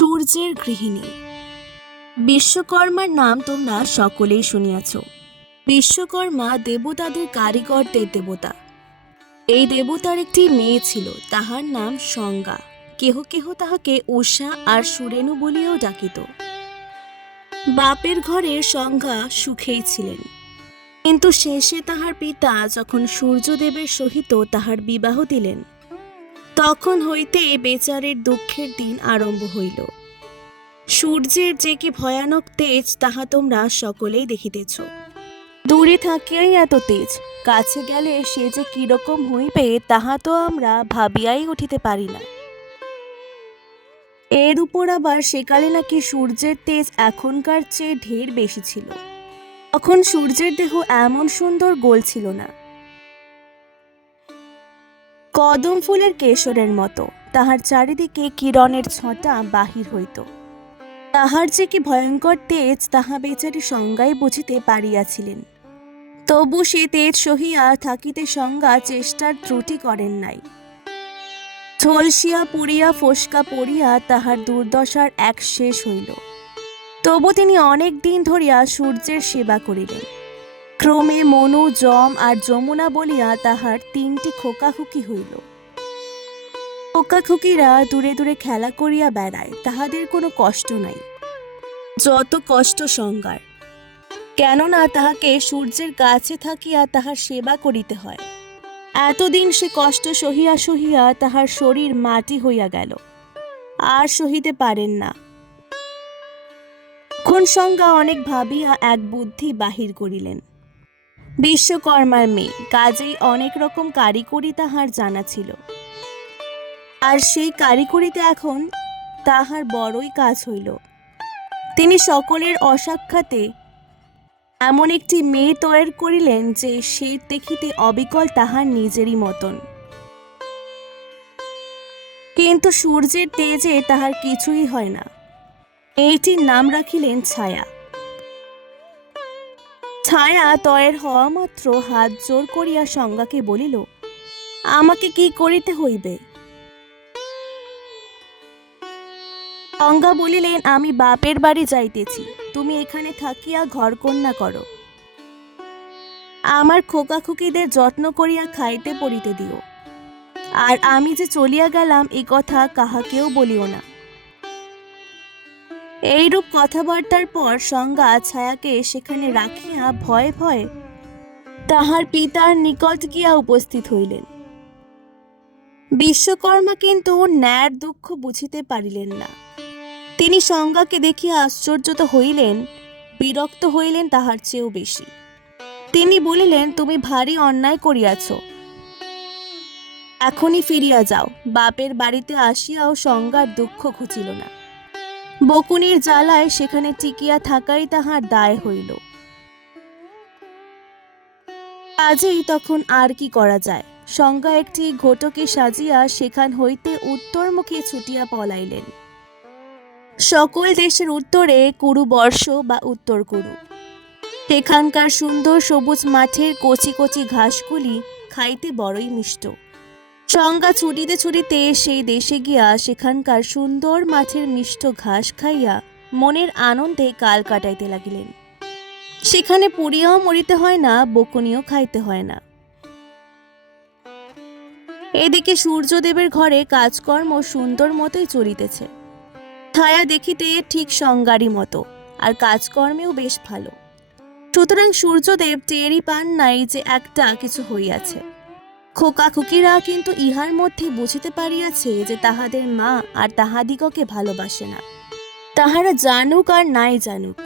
সূর্যের গৃহিণী। বিশ্বকর্মার নাম তোমরা সকলেই শুনিয়াছ। বিশ্বকর্মা দেবতাদের কারিগরদের দেবতা। এই দেবতার একটি মেয়ে ছিল, তাহার নাম সংজ্ঞা। কেহ কেহ তাহাকে উষা আর সুরেণু বলিয়াও ডাকিত। বাপের ঘরে সংজ্ঞা সুখেই ছিলেন। কিন্তু শেষে তাহার পিতা যখন সূর্যদেবের সহিত তাহার বিবাহ দিলেন তখন হইতে এ বেচারের দুঃখের দিন আরম্ভ হইল। সূর্যের যে কি ভয়ানক তেজ, তাহা তোমরা সকলেই দেখিতেছ। দূরে থাকিয়াই এত তেজ, কাছে গেলে সে যে কীরকম হইবে, তাহা তো আমরা ভাবিয়াই উঠিতে পারি না। এর উপর আবার সেকালে নাকি সূর্যের তেজ এখনকার চেয়ে ঢের বেশি ছিল। তখন সূর্যের দেহ এমন সুন্দর গোল ছিল না। কদম ফুলের কেশরের মতো। তাহার চারিদিকে কিরণের ছটা বাহির হইত। তাহার যে কি ভয়ঙ্কর তেজ, তাহা বেচারি সংজ্ঞায় বুঝিতে পারিয়াছিলেন। তবু সে তেজ সহিয়া থাকিতে সংজ্ঞা চেষ্টার ত্রুটি করেন নাই। ঝলসিয়া পুড়িয়া ফোসকা পড়িয়া তাহার দুর্দশার এক শেষ হইল। তবু তিনি অনেক দিন ধরিয়া সূর্যের সেবা করিলেন। ক্রমে মনু, যম আর যমুনা বলিয়া তাহার তিনটি খোকাখুকি হইল। খোকাখুকিরা দূরে দূরে খেলা করিয়া বেড়ায়, তাহাদের কোনো কষ্ট নাই। যত কষ্ট সংজ্ঞার কেননা তাহাকে সূর্যের কাছে থাকিয়া তাহার সেবা করিতে হয়। এতদিন সে কষ্ট সহিয়া সহিয়া তাহার শরীর মাটি হইয়া গেল। আর সহিতে পারেন না। এখন সংজ্ঞা অনেক ভাবিয়া এক বুদ্ধি বাহির করিলেন। বিশ্বকর্মার মেয়ে। কাজেই অনেক রকম কারিকরি তাহার জানা ছিল। আর সেই কারিকরিতে এখন তাহার বড়ই কাজ হইল। তিনি সকলের অসাক্ষাতে এমন একটি মেয়ে তৈরি করিলেন যে সে দেখিতে অবিকল তাহার নিজেরই মতন। কিন্তু সূর্যের তেজে তাহার কিছুই হয় না। এইটির নাম রাখিলেন ছায়া। ছায়া তয়ের হওয়া মাত্র হাত জোর করিয়া সংজ্ঞাকে বলিল, আমাকে কি করিতে হইবে? সংজ্ঞা বলিলেন, আমি বাপের বাড়ি যাইতেছি, তুমি এখানে থাকিয়া ঘর কন্যা করো। আমার খোকাখুকিদের যত্ন করিয়া খাইতে পড়িতে দিও। আর আমি যে চলিয়া গেলাম, এ কথা কাহাকেও বলিও না। এইরূপ কথাবার্তার পর সংজ্ঞা ছায়াকে সেখানে রাখিয়া ভয়ে ভয়ে তাহার পিতার নিকট গিয়া উপস্থিত হইলেন। বিশ্বকর্মা কিন্তু ন্যায়ের দুঃখ বুঝিতে পারিলেন না। তিনি সংজ্ঞাকে দেখিয়া আশ্চর্যত হইলেন, বিরক্ত হইলেন তাহার চেয়েও বেশি। তিনি বলিলেন, তুমি ভারী অন্যায় করিয়াছ। এখনই ফিরিয়া যাও। বাপের বাড়িতে আসিয়াও সংজ্ঞার দুঃখ ঘুচিল না। বকুনির জ্বালায় সেখানে টিকিয়া থাকাই তাহার দায় হইল। কাজেই তখন আর কি করা যায়? সংজ্ঞা একটি ঘটকে সাজিয়া সেখান হইতে উত্তরমুখী ছুটিয়া পলাইলেন। সকল দেশের উত্তরে কুরু বর্ষ বা উত্তর কুরু। সেখানকার সুন্দর সবুজ মাঠের কচি কচি ঘাসগুলি খাইতে বড়ই মিষ্ট। সংজ্ঞা ছুটিতে ছুটিতে সেই দেশে গিয়া সেখানকার সুন্দর মাছের মিষ্ট ঘাস খাইয়া মনের আনন্দে কাল কাটাইতে লাগিলেন। সেখানে পুড়িয়াও মরিতে হয় না, বকুনিও খাইতে হয় না। এদিকে সূর্যদেবের ঘরে কাজকর্ম সুন্দর মতোই চলিতেছে। ছায়া দেখিতে ঠিক সংজ্ঞারই মতো, আর কাজকর্মেও বেশ ভালো। সুতরাং সূর্যদেব টেরই পান নাই যে একটা কিছু হইয়াছে। খোকা খুকিরা কিন্তু ইহার মধ্যে বুঝিতে পারিয়াছে যে তাহাদের মা আর তাহাদিগকে ভালোবাসে না। তাহারা জানুক আর নাই জানুক,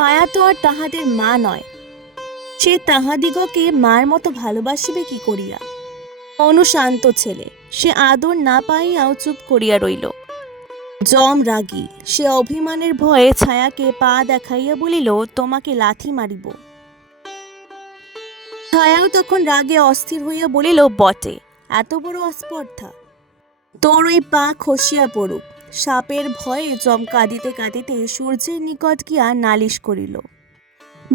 মায়া তো আর তাহাদের মা নয়। সে তাহাদিগকে মার মতো ভালোবাসিবে কি করিয়া? অনুশান্ত ছেলে, সে আদর না পাইয়াও চুপ করিয়া রইল। জম রাগী, সে অভিমানের ভয়ে ছায়াকে পা দেখাইয়া বলিল, তোমাকে লাথি মারিব। ছায়াও তখন রাগে অস্থির হইয়া বলিল, বটে, এত বড় অস্পর্ধা। তোর ওই পা খসিয়া পড়ুক। সাপের ভয়ে জম কাঁদিতে কাঁদিতে সূর্যের নিকট গিয়া নালিশ করিল,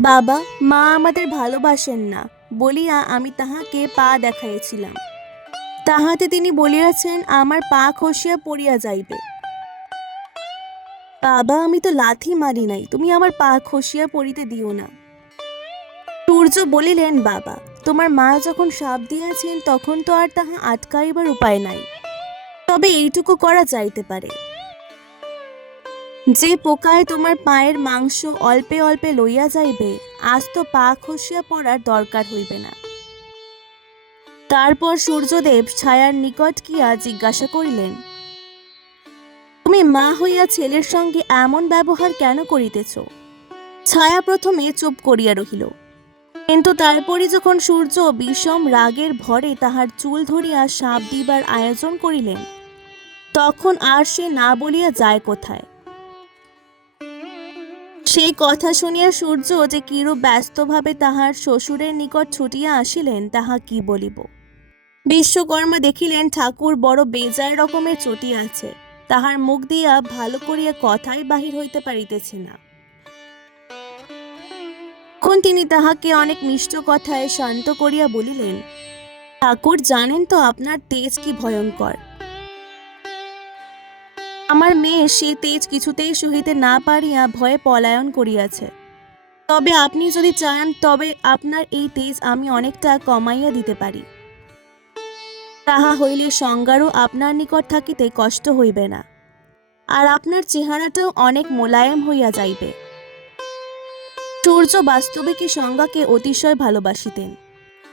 বাবা, মা আমাদের ভালোবাসেন না বলিয়া আমি তাহাকে পা দেখাইয়াছিলাম। তাহাতে তিনি বলিয়াছেন, আমার পা খসিয়া পড়িয়া যাইবে। বাবা, আমি তো লাথি মারি নাই, তুমি আমার পা খসিয়া পড়িতে দিও না। সূর্য বলিলেন, বাবা, তোমার মা যখন সাপ দিয়েছেন তখন তো আর তাহা আটকাইবার উপায় নাই। তবে এইটুকু করা যাইতে পারে। যে পোকায় তোমার পায়ের মাংস অল্পে অল্পে লইয়া যাইবে, আজ তো পা খসিয়া পড়ার দরকার হইবে না। তারপর সূর্যদেব ছায়ার নিকট গিয়া জিজ্ঞাসা করিলেন, তুমি মা হইয়া ছেলের সঙ্গে এমন ব্যবহার কেন করিতেছ? ছায়া প্রথমে চুপ করিয়া রহিল। কিন্তু তারপরে যখন সূর্য বিষম রাগের ভরে তাহার চুল ধরিয়া সাপ দিবার আয়োজন করিলেন, তখন আর সে না বলিয়া যায় কোথায়। সেই কথা শুনিয়া সূর্য যে কিরূপ ব্যস্তভাবে তাহার শ্বশুরের নিকট ছুটিয়া আসিলেন, তাহা কি বলিব? বিশ্বকর্মা দেখিলেন ঠাকুর বড় বেজায় রকমের চটি আছে, তাহার মুখ দিয়া ভালো করিয়া কথাই বাহির হইতে পারিতেছে না। এখন তিনি তাহাকে অনেক মিষ্ট কথায় শান্ত করিয়া বলিলেন, ঠাকুর, জানেন তো আপনার তেজ কি ভয়ঙ্কর। আমার মেয়ে সে তেজ কিছুতেই সহিতে না পারিয়া ভয়ে পলায়ন করিয়াছে। তবে আপনি যদি চান, তবে আপনার এই তেজ আমি অনেকটা কমাইয়া দিতে পারি। তাহা হইলে সংজ্ঞারও আপনার নিকট থাকিতে কষ্ট হইবে না। আর আপনার চেহারাটাও অনেক মোলায়েম হইয়া যাইবে। সূর্য বাস্তবে কি সংজ্ঞাকে অতিশয় ভালোবাসিতেন।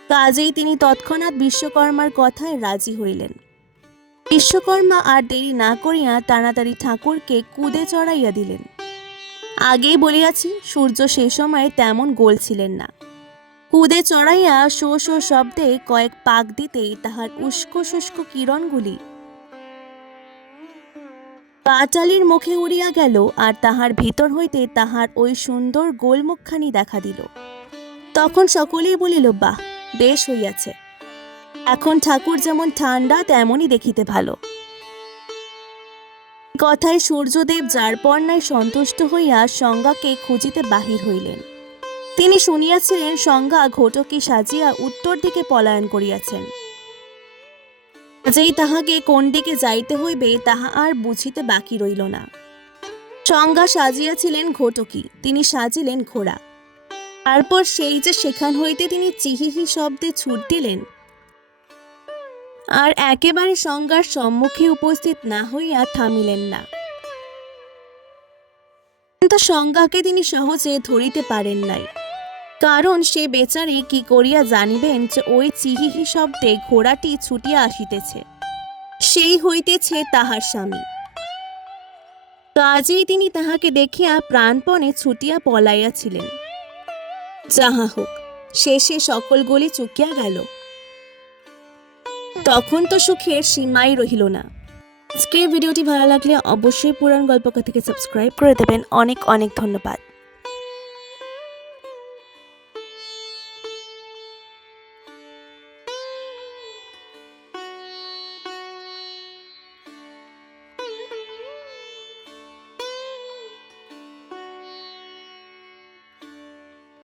কাজেই তিনি তৎক্ষণাৎ বিশ্বকর্মার কথায় রাজি হইলেন। বিশ্বকর্মা আর দেরি না করিয়া তাড়াতাড়ি ঠাকুরকে কুদে চড়াইয়া দিলেন। আগেই বলিয়াছি, সূর্য সে সময় তেমন গোল ছিলেন না। কুদে চড়াইয়া শো শো শব্দে কয়েক পাক দিতেই তাহার উস্কো শুষ্ক কিরণগুলি পাটালির মুখে উড়িয়া গেল আর তাহার ভিতর হইতে তাহার ওই সুন্দর গোলমুখখানি দেখা দিল। তখন সকলেই বলিল, বাহ, বেশ হইয়াছে। এখন ঠাকুর যেমন ঠান্ডা তেমনই দেখিতে ভালো। কথায় সূর্যদেব যার পর্ণায় সন্তুষ্ট হইয়া সংজ্ঞাকে খুঁজিতে বাহির হইলেন। তিনি শুনিয়াছিলেন, সংজ্ঞা ঘটকি সাজিয়া উত্তর দিকে পলায়ন করিয়াছেন। যেই তাহাকে কোন দিকে যাইতে হইবে, তাহা আর বুঝিতে বাকি রইল না। সংজ্ঞা সাজিয়াছিলেন ঘটকি, তিনি সাজিলেন ঘোড়া। তারপর সেই যে সেখান হইতে তিনি চিহিহি শব্দে ছুট দিলেন, আর একেবারে সংজ্ঞার সম্মুখে উপস্থিত না হইয়া থামিলেন না। কিন্তু সংজ্ঞাকে তিনি সহজে ধরিতে পারেন নাই। কারণ সে বেচারি কি করিয়া জানিবেন যে ওই চিহিহি শব্দে ঘোড়াটি ছুটিয়া আসিতেছে? সেই হইতেছে তাহার স্বামী। কাজেই তিনি তাহাকে দেখিয়া প্রাণপণে ছুটিয়া পলাইয়াছিলেন। যাহা হোক, শেষে সকলগুলি চুকিয়া গেল। তখন তো সুখের সীমাই রহিল না। আজকের ভিডিওটি ভালো লাগলে অবশ্যই পুরাণ গল্পকা থেকে সাবস্ক্রাইব করে দেবেন। অনেক অনেক ধন্যবাদ।